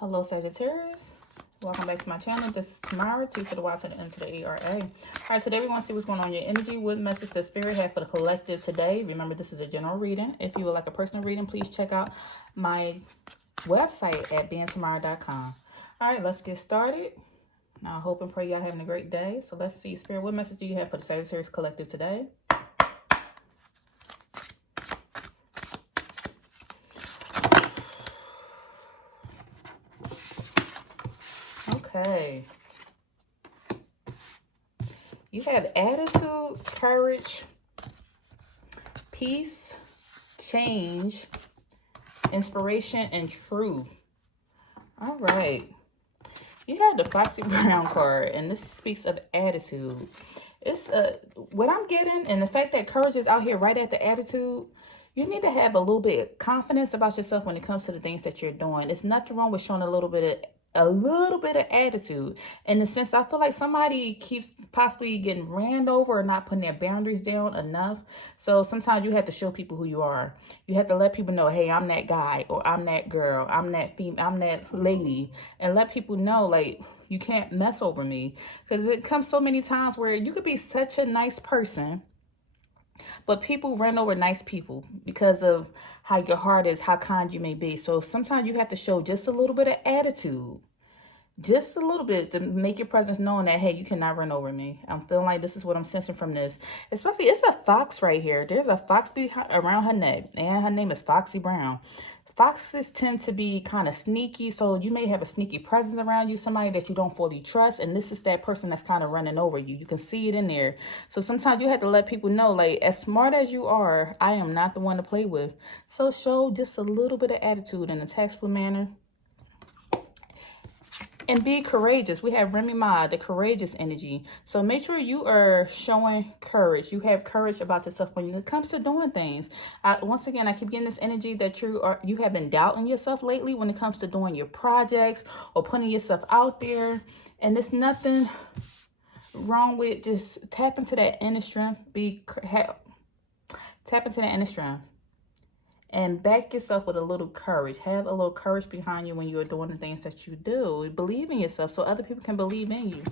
Hello, Sagittarius. Welcome back to my channel. This is Tamara, T to the Y to the N to the ARA. All right, today we're going to see what's going on in your energy. What message the Spirit have for the collective today? Remember, this is a general reading. If you would like a personal reading, please check out my website at beintamara.com. All right, let's get started. Now, I hope and pray y'all having a great day. So let's see, Spirit, what message do you have for the Sagittarius collective today? Okay. You have attitude, courage, peace, change, inspiration, and truth. All right. You have the Foxy Brown card, and this speaks of attitude. It's what I'm getting, and the fact that courage is out here right at the attitude. You need to have a little bit of confidence about yourself when it comes to the things that you're doing. There's nothing wrong with showing a little bit of attitude. In the sense, I feel like somebody keeps possibly getting ran over or not putting their boundaries down enough. So sometimes you have to show people who you are. You have to let people know, hey, I'm that guy, or I'm that girl, I'm that female, I'm that lady, and let people know, like, you can't mess over me. Because it comes so many times where you could be such a nice person, but people run over nice people because of how your heart is, how kind you may be. So sometimes you have to show just a little bit of attitude, just a little bit, to make your presence known that, hey, you cannot run over me. I'm feeling like this is what I'm sensing from this. Especially, it's a fox right here. There's a fox around her neck, and her name is Foxy Brown. Foxes tend to be kind of sneaky, so you may have a sneaky presence around you, somebody that you don't fully trust, and this is that person that's kind of running over you. You can see it in there. So sometimes you have to let people know, like, as smart as you are, I am not the one to play with. So show just a little bit of attitude in a tactful manner. And be courageous. We have Remy Ma, the courageous energy. So make sure you are showing courage. You have courage about yourself when it comes to doing things. Once again, I keep getting this energy that you have been doubting yourself lately when it comes to doing your projects or putting yourself out there. And there's nothing wrong with just tap into that inner strength. Tap into that inner strength. And back yourself with a little courage. Have a little courage behind you when you are doing the things that you do. Believe in yourself so other people can believe in you.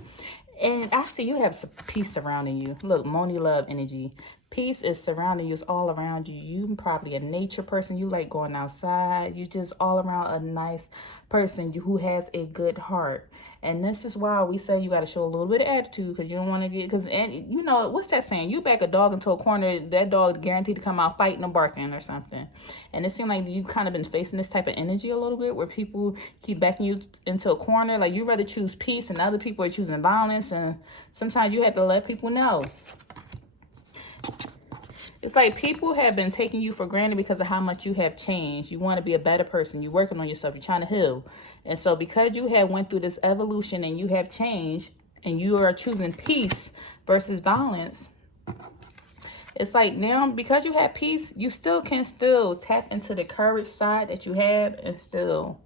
And I see you have some peace surrounding you. Look, Moni Love energy. Peace is surrounding you. It's all around you. You probably a nature person. You like going outside. You just all around a nice person who has a good heart. And this is why we say you got to show a little bit of attitude, because you don't want to get, and you know, what's that saying? You back a dog into a corner, that dog guaranteed to come out fighting or barking or something. And it seems like you kind of been facing this type of energy a little bit, where people keep backing you into a corner. Like, you rather choose peace and other people are choosing violence. And sometimes you have to let people know. It's like people have been taking you for granted because of how much you have changed. You want to be a better person. You're working on yourself. You're trying to heal. And so because you have went through this evolution and you have changed and you are choosing peace versus violence, it's like now, because you have peace, you still can tap into the courage side that you have and still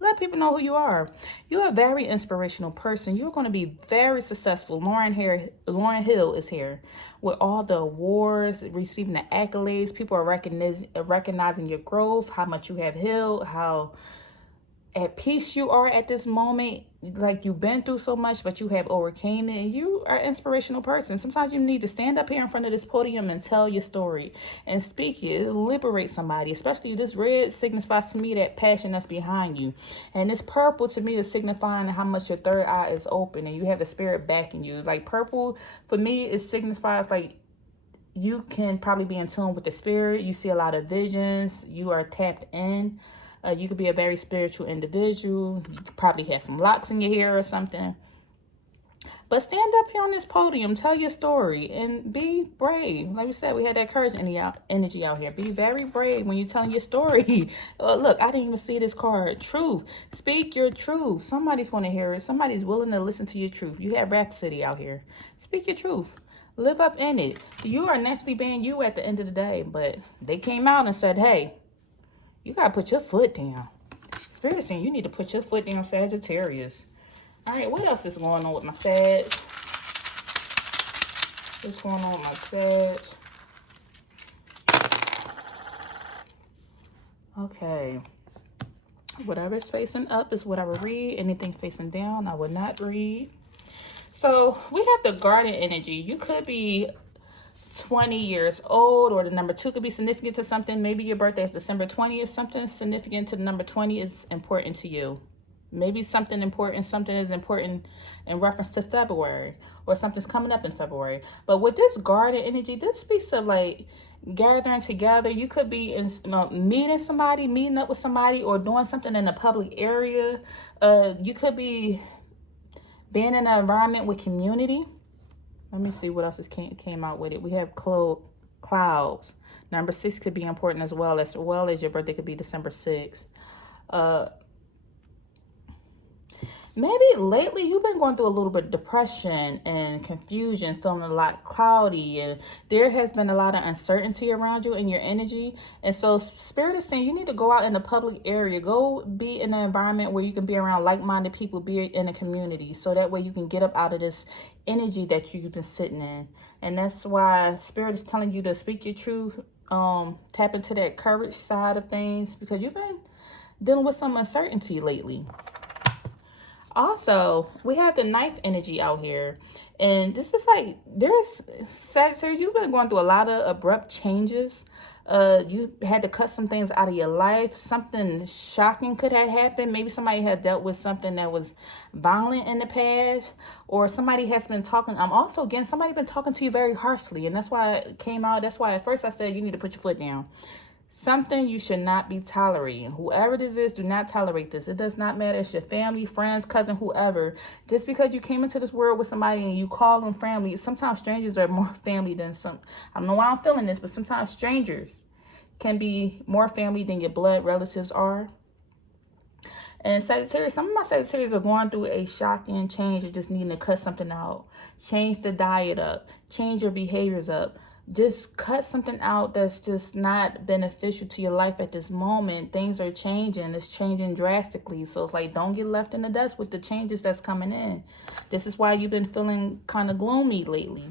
let people know who you are. You're a very inspirational person. You're going to be very successful. Lauren Hill is here with all the awards, receiving the accolades. People are recognizing your growth, how much you have healed, how at peace you are at this moment. Like, you've been through so much, but you have overcame it, and you are an inspirational person. Sometimes you need to stand up here in front of this podium and tell your story and speak it. It'll liberate somebody. Especially this red signifies to me that passion that's behind you, and this purple to me is signifying how much your third eye is open and you have the spirit backing you. Like, purple for me, it signifies like you can probably be in tune with the spirit. You see a lot of visions. You are tapped in. You could be a very spiritual individual. You could probably have some locks in your hair or something. But stand up here on this podium, tell your story, and be brave. Like we said, we had that courage energy out here. Be very brave when you're telling your story. Look, I didn't even see this card. Truth. Speak your truth. Somebody's going to hear it. Somebody's willing to listen to your truth. You have Rhapsody out here. Speak your truth. Live up in it. You are naturally being you at the end of the day. But they came out and said, hey, you got to put your foot down. Spirit is saying you need to put your foot down, Sagittarius. All right, what else is going on with my Sag? What's going on with my Sag? Okay. Whatever is facing up is what I would read. Anything facing down, I would not read. So we have the Garden energy. You could be 20 years old, or the number 2 could be significant to something. Maybe your birthday is December 20th. Something significant to the number 20 is important to you. Maybe something is important in reference to February, or something's coming up in February. But with this Garden energy, this speaks of like gathering together. You could be meeting up with somebody, or doing something in a public area. You could be being in an environment with community. Let me see what else came out with it. We have clouds. Number 6 could be important as well as your birthday could be December 6th. Maybe lately you've been going through a little bit of depression and confusion, feeling a lot cloudy, and there has been a lot of uncertainty around you and your energy. And so Spirit is saying you need to go out in the public area, go be in an environment where you can be around like-minded people, be in a community, so that way you can get up out of this energy that you've been sitting in. And that's why Spirit is telling you to speak your truth, tap into that courage side of things, because you've been dealing with some uncertainty lately. Also, we have the 9th energy out here. And this is like, there's Sagittarius, you've been going through a lot of abrupt changes. You had to cut some things out of your life. Something shocking could have happened. Maybe somebody had dealt with something that was violent in the past, or somebody has been talking. Somebody been talking to you very harshly. And that's why it came out. That's why at first I said you need to put your foot down. Something you should not be tolerating. Whoever this is, do not tolerate this. It does not matter. It's your family, friends, cousin, whoever. Just because you came into this world with somebody and you call them family, sometimes strangers are more family than some. I don't know why I'm feeling this, but sometimes strangers can be more family than your blood relatives are. And Sagittarius, some of my Sagittarius are going through a shocking change of just needing to cut something out. Change the diet up. Change your behaviors up. Just cut something out that's just not beneficial to your life at this moment. Things are changing. It's changing drastically. So it's like, don't get left in the dust with the changes that's coming in. This is why you've been feeling kind of gloomy lately.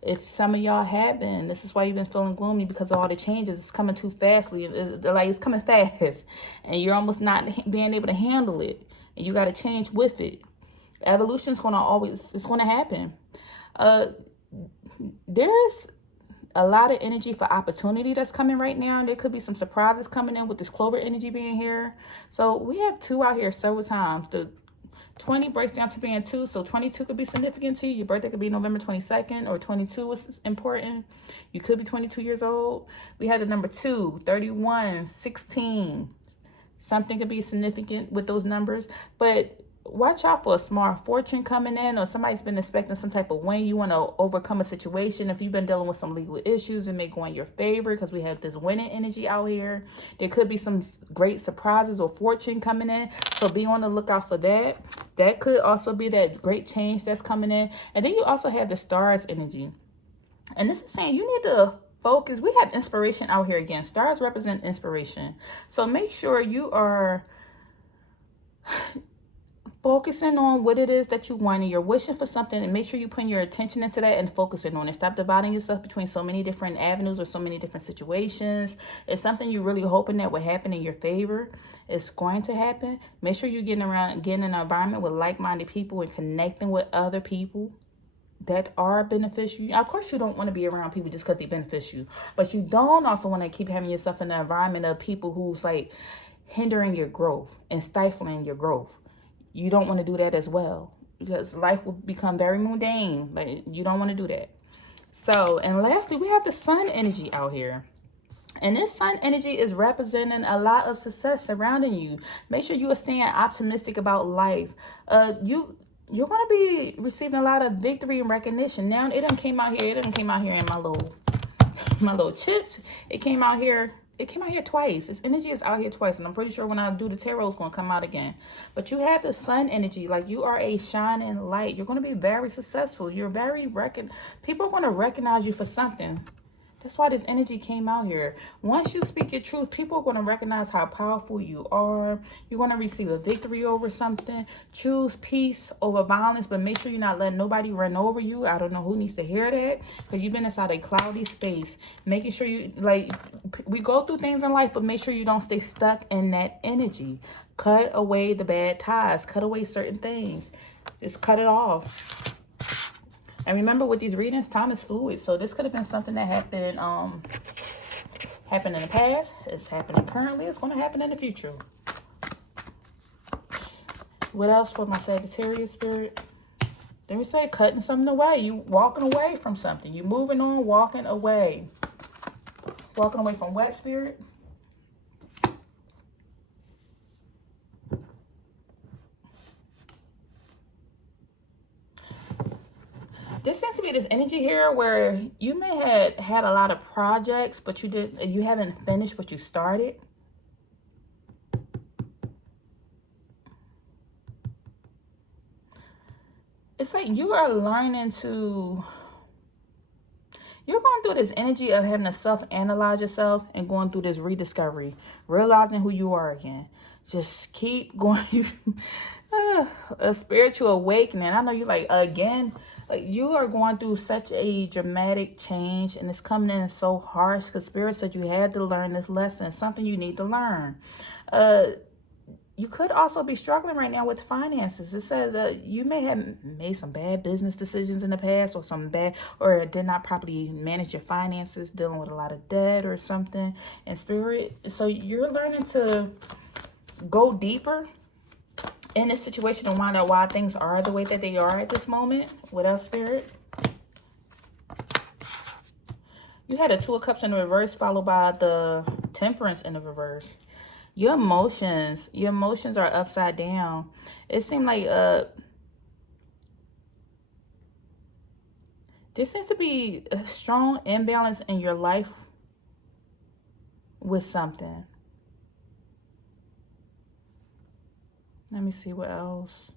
If some of y'all have been, this is why you've been feeling gloomy, because of all the changes. It's coming too fastly. It's coming fast. And you're almost not being able to handle it. And you got to change with it. Evolution is going to happen. There's a lot of energy for opportunity that's coming right now. There could be some surprises coming in with this Clover energy being here. So we have 2 out here several times. The 20 breaks down to being 2. So 22 could be significant to you. Your birthday could be November 22nd, or 22 is important. You could be 22 years old. We had the number 2, 31, 16. Something could be significant with those numbers. But watch out for a small fortune coming in, or somebody's been expecting some type of win. You want to overcome a situation. If you've been dealing with some legal issues, it may go in your favor, because we have this winning energy out here. There could be some great surprises or fortune coming in. So be on the lookout for that. That could also be that great change that's coming in. And then you also have the stars energy. And this is saying you need to focus. We have inspiration out here again. Stars represent inspiration. So make sure you are focusing on what it is that you want, and you're wishing for something, and make sure you put your attention into that and focusing on it. Stop dividing yourself between so many different avenues or so many different situations. It's something you're really hoping that will happen in your favor. It's going to happen. Make sure you're getting in an environment with like-minded people and connecting with other people that are beneficial. Of course, you don't want to be around people just because they benefit you, but you don't also want to keep having yourself in an environment of people who's like hindering your growth and stifling your growth. You don't want to do that as well, because life will become very mundane. Like, you don't want to do that. So, and lastly, we have the Sun energy out here. And this Sun energy is representing a lot of success surrounding you. Make sure you are staying optimistic about life. You're going to be receiving a lot of victory and recognition. Now, it done came out here. It done came out here in my little chips. It came out here twice. This energy is out here twice. And I'm pretty sure when I do the tarot, it's going to come out again. But you have the Sun energy. Like, you are a shining light. You're going to be very successful. You're very people are going to recognize you for something That's why this energy came out here. Once you speak your truth, people are going to recognize how powerful you are. You're going to receive a victory over something. Choose peace over violence, but make sure you're not letting nobody run over you. I don't know who needs to hear that, because you've been inside a cloudy space. Making sure you, like, we go through things in life, but make sure you don't stay stuck in that energy. Cut away the bad ties. Cut away certain things. Just cut it off. And remember, with these readings, time is fluid. So this could have been something that happened in the past. It's happening currently. It's going to happen in the future. What else for my Sagittarius spirit? Then we say cutting something away. You walking away from something. You moving on, walking away. Walking away from what, spirit? There seems to be this energy here where you may have had a lot of projects, but you haven't finished what you started. It's like you are learning to, you're going through this energy of having to self-analyze yourself and going through this rediscovery, realizing who you are again. Just keep going. A spiritual awakening. I know you like, again, like you are going through such a dramatic change, and it's coming in so harsh because Spirit said you had to learn this lesson, something you need to learn. You could also be struggling right now with finances. It says you may have made some bad business decisions in the past, or did not properly manage your finances, dealing with a lot of debt or something. And Spirit, so you're learning to go deeper in this situation and find out why things are the way that they are at this moment. What else, Spirit? You had a Two of Cups in the reverse, followed by the Temperance in the reverse. Your emotions are upside down. It seemed like there seems to be a strong imbalance in your life with something. Let me see what else.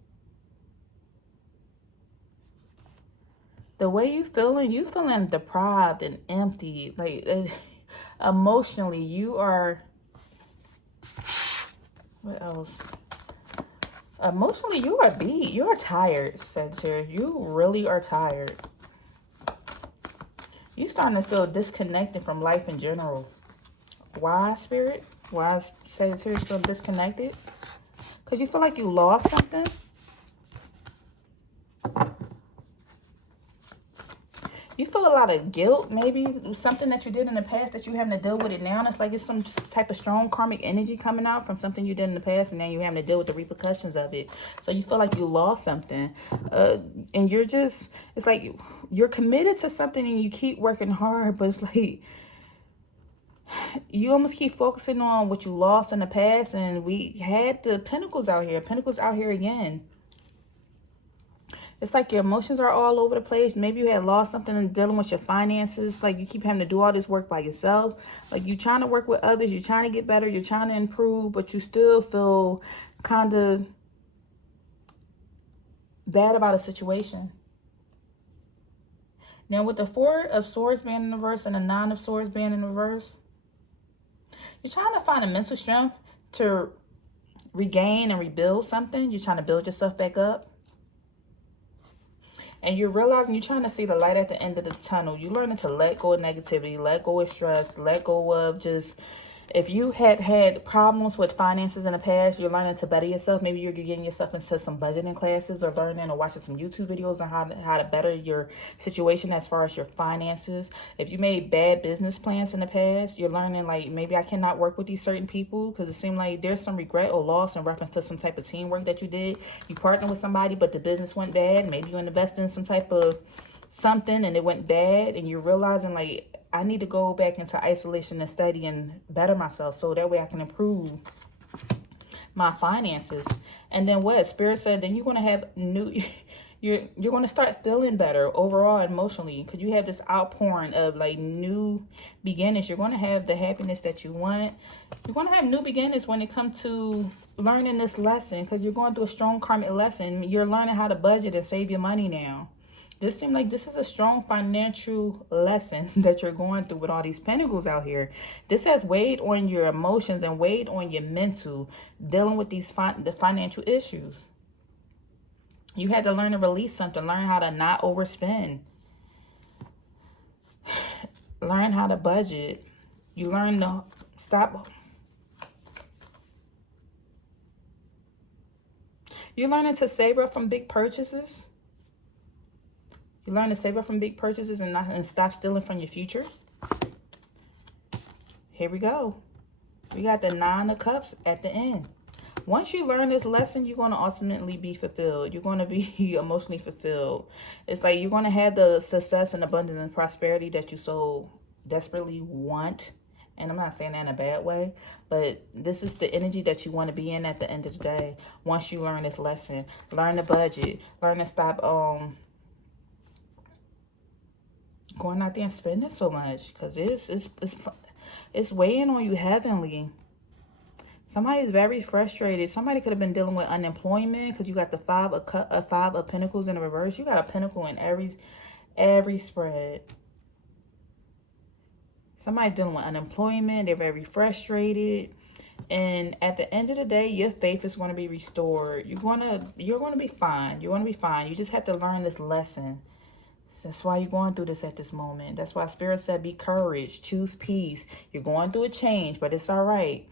The way you feeling deprived and empty. Like emotionally, you are. What else? Emotionally, you are beat. You are tired, Sagittarius. You really are tired. You're starting to feel disconnected from life in general. Why, Spirit? Why is Sagittarius feel disconnected? Because you feel like you lost something. You feel a lot of guilt, maybe something that you did in the past that you're having to deal with it now. And it's like it's some type of strong karmic energy coming out from something you did in the past, and now you're having to deal with the repercussions of it. So you feel like you lost something. And you're just, it's like you're committed to something and you keep working hard, but it's like you almost keep focusing on what you lost in the past. And we had the Pentacles out here. Pentacles out here again. It's like your emotions are all over the place. Maybe you had lost something in dealing with your finances. Like you keep having to do all this work by yourself. Like you're trying to work with others. You're trying to get better. You're trying to improve. But you still feel kind of bad about a situation. Now with the Four of Swords being in the reverse and the Nine of Swords being in the reverse, you're trying to find a mental strength to regain and rebuild something. You're trying to build yourself back up. And you're realizing you're trying to see the light at the end of the tunnel. You're learning to let go of negativity, let go of stress, let go of just, if you had problems with finances in the past, you're learning to better yourself. Maybe you're getting yourself into some budgeting classes or learning or watching some YouTube videos on how to better your situation as far as your finances. If you made bad business plans in the past, you're learning like maybe I cannot work with these certain people because it seemed like there's some regret or loss in reference to some type of teamwork that you did. You partnered with somebody, but the business went bad. Maybe you invested in some type of something and it went bad, and you're realizing like I need to go back into isolation and study and better myself so that way I can improve my finances. And then what Spirit said, then you're going to have you're going to start feeling better overall emotionally, because you have this outpouring of like new beginnings. You're going to have the happiness that you want. You're going to have new beginnings when it comes to learning this lesson, because you're going through a strong karmic lesson. You're learning how to budget and save your money now. This seems like this is a strong financial lesson that you're going through with all these pentacles out here. This has weighed on your emotions and weighed on your mental, dealing with the financial issues. You had to learn to release something, learn how to not overspend, learn how to budget. You learn to stop. You're learning to save up from big purchases. You learn to save up from big purchases and stop stealing from your future. Here we go. We got the Nine of Cups at the end. Once you learn this lesson, you're going to ultimately be fulfilled. You're going to be emotionally fulfilled. It's like you're going to have the success and abundance and prosperity that you so desperately want. And I'm not saying that in a bad way, but this is the energy that you want to be in at the end of the day. Once you learn this lesson, learn to budget, learn to stop going out there and spending so much, because it's weighing on you heavily. Somebody is very frustrated. Somebody could have been dealing with unemployment because you got the Five of Pentacles in the reverse. You got a pentacle in every spread. Somebody's dealing with unemployment. They're very frustrated. And at the end of the day, your faith is going to be restored. You're going to be fine. You're going to be fine. You just have to learn this lesson. That's why you're going through this at this moment. That's why Spirit said, be courage, choose peace. You're going through a change, but it's all right.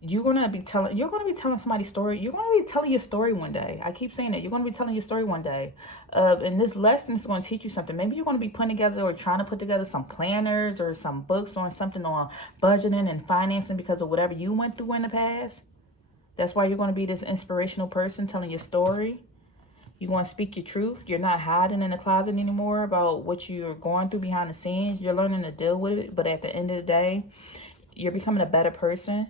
You're going to be telling somebody's story. You're going to be telling your story one day. I keep saying that. You're going to be telling your story one day. And this lesson is going to teach you something. Maybe you're going to be putting together or trying to put together some planners or some books on something on budgeting and financing because of whatever you went through in the past. That's why you're going to be this inspirational person telling your story. You're going to speak your truth. You're not hiding in the closet anymore about what you're going through behind the scenes. You're learning to deal with it. But at the end of the day, you're becoming a better person.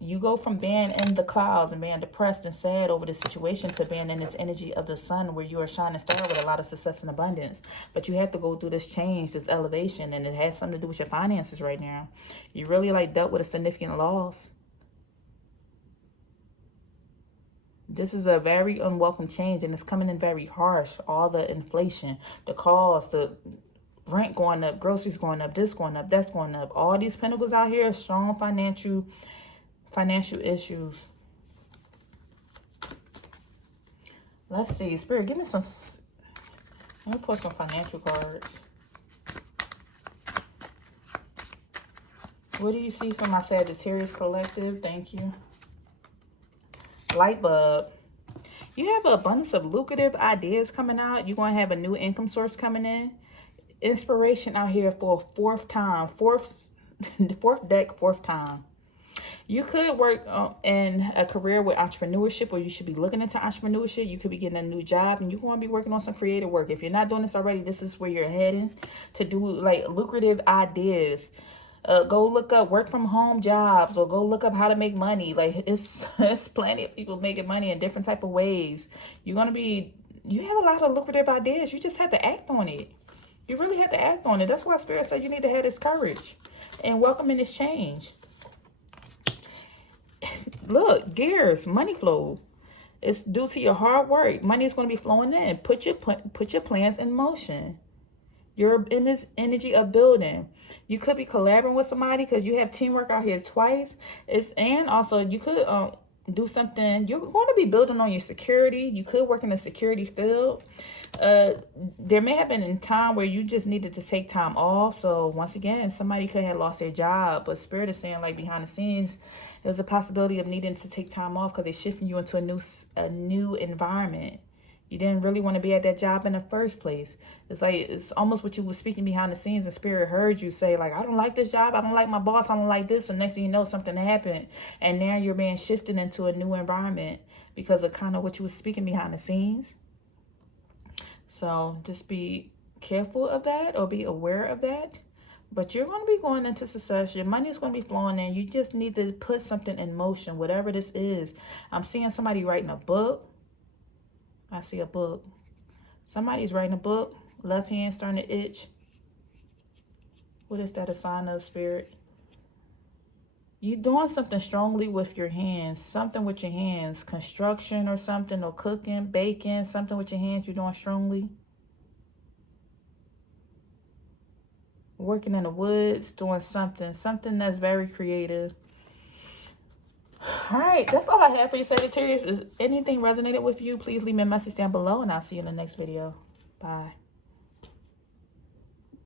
You go from being in the clouds and being depressed and sad over the situation to being in this energy of the sun where you are a shining star with a lot of success and abundance. But you have to go through this change, this elevation, and it has something to do with your finances right now. You really dealt with a significant loss. This is a very unwelcome change, and it's coming in very harsh. All the inflation, the cost, the rent going up, groceries going up, this going up, that's going up. All these pentacles out here, strong financial issues. Let's see. Spirit, give me some. Let me put some financial cards. What do you see from my Sagittarius collective? Thank you. Light bulb. You have an abundance of lucrative ideas coming out. You're going to have a new income source coming in. Inspiration out here for a fourth time. Fourth deck, fourth time. You could work in a career with entrepreneurship, or you should be looking into entrepreneurship. You could be getting a new job, and you're going to be working on some creative work. If you're not doing this already, this is where you're heading to do like lucrative ideas. Go look up work from home jobs, or go look up how to make money. Like it's plenty of people making money in different type of ways. You have a lot of lucrative ideas. You just have to act on it. You really have to act on it. That's why Spirit said you need to have this courage and welcoming this change. Look, gears, money flow. It's due to your hard work. Money is going to be flowing in. Put your plans in motion. You're in this energy of building. You could be collaborating with somebody because you have teamwork out here twice. And also you could do something. You're going to be building on your security. You could work in the security field. There may have been a time where you just needed to take time off. So once again, somebody could have lost their job. But Spirit is saying like behind the scenes, there's a possibility of needing to take time off because they're shifting you into a new environment. You didn't really want to be at that job in the first place. It's almost what you were speaking behind the scenes, and Spirit heard you say, like, I don't like this job. I don't like my boss. I don't like this. And next thing you know, something happened. And now you're being shifted into a new environment because of kind of what you were speaking behind the scenes. So just be careful of that or be aware of that. But you're going to be going into success. Your money is going to be flowing in. You just need to put something in motion, whatever this is. I'm seeing somebody writing a book. I see a book. Somebody's writing a book. Left hand starting to itch. What is that a sign of, Spirit? You doing something strongly with your hands, something with your hands, construction or something, or cooking, baking, something with your hands you're doing strongly. Working in the woods, doing something that's very creative. All right, that's all I have for you, Sagittarius. If anything resonated with you, please leave me a message down below, and I'll see you in the next video. Bye.